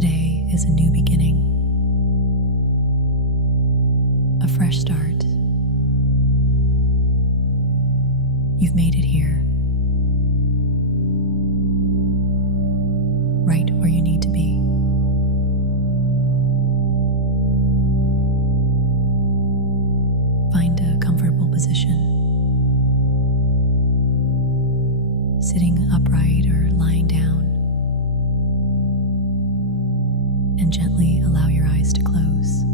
Today is a new beginning, a fresh start. You've made it here, right where you need to be. Find a comfortable position, sitting upright or lying down, and gently allow your eyes to close.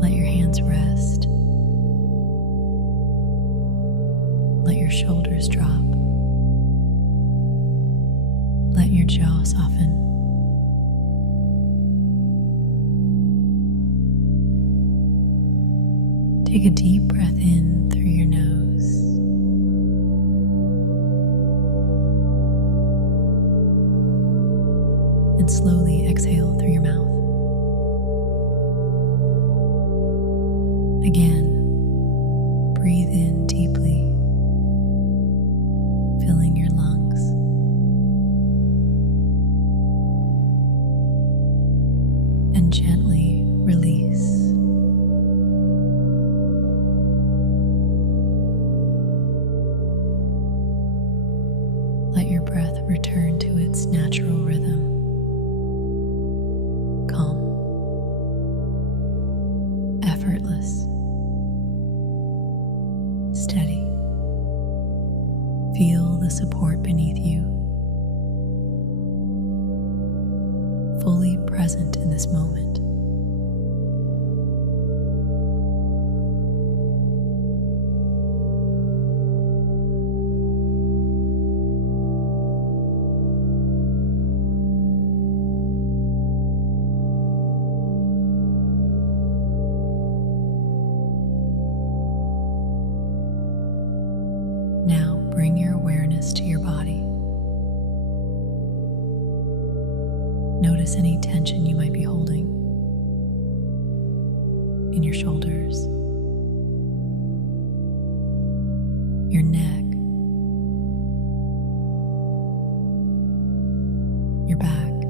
Let your hands rest. Let your shoulders drop. Let your jaw soften. Take a deep breath in through your nose. And slowly exhale through your mouth. Again, breathe in deeply, filling your lungs. And gently release. Let your breath return to its natural rhythm. Calm, effortless, steady. Feel the support beneath you, fully present in this moment. Now bring your awareness to your body. Notice any tension you might be holding in your shoulders, your neck, your back,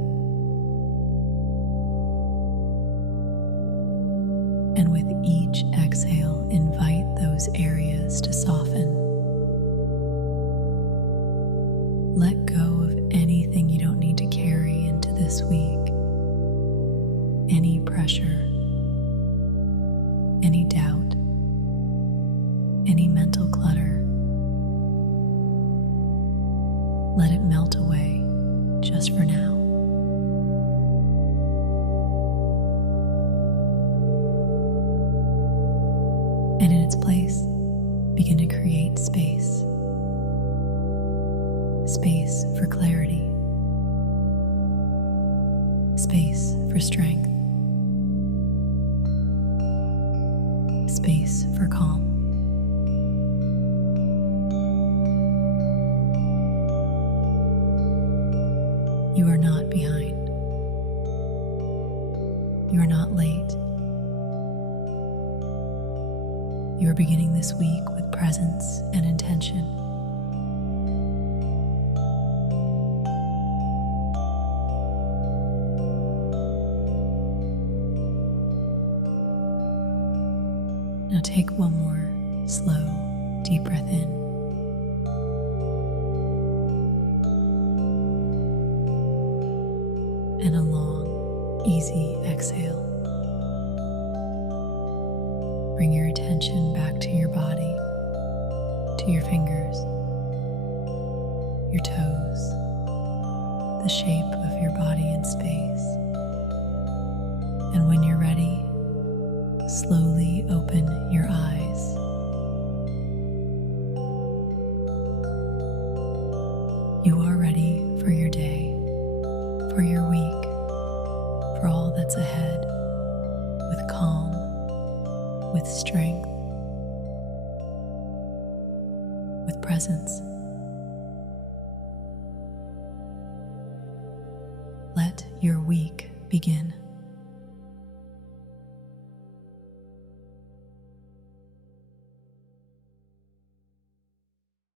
and with each exhale, invite those areas to soften. Let go of anything you don't need to carry into this week. Any pressure, any doubt, any mental clutter. Let it melt away just for now. And in its place, begin to create space. Space for clarity, space for strength, space for calm. You are not behind. You are not late. You are beginning this week with presence and intention. Now take one more slow, deep breath in. And a long, easy exhale. Bring your attention back to your body, to your fingers, your toes, the shape of your body in space. And when you're ready, slowly open your eyes. You are ready for your day, for your week, for all that's ahead, with calm, with strength, with presence. Let your week begin.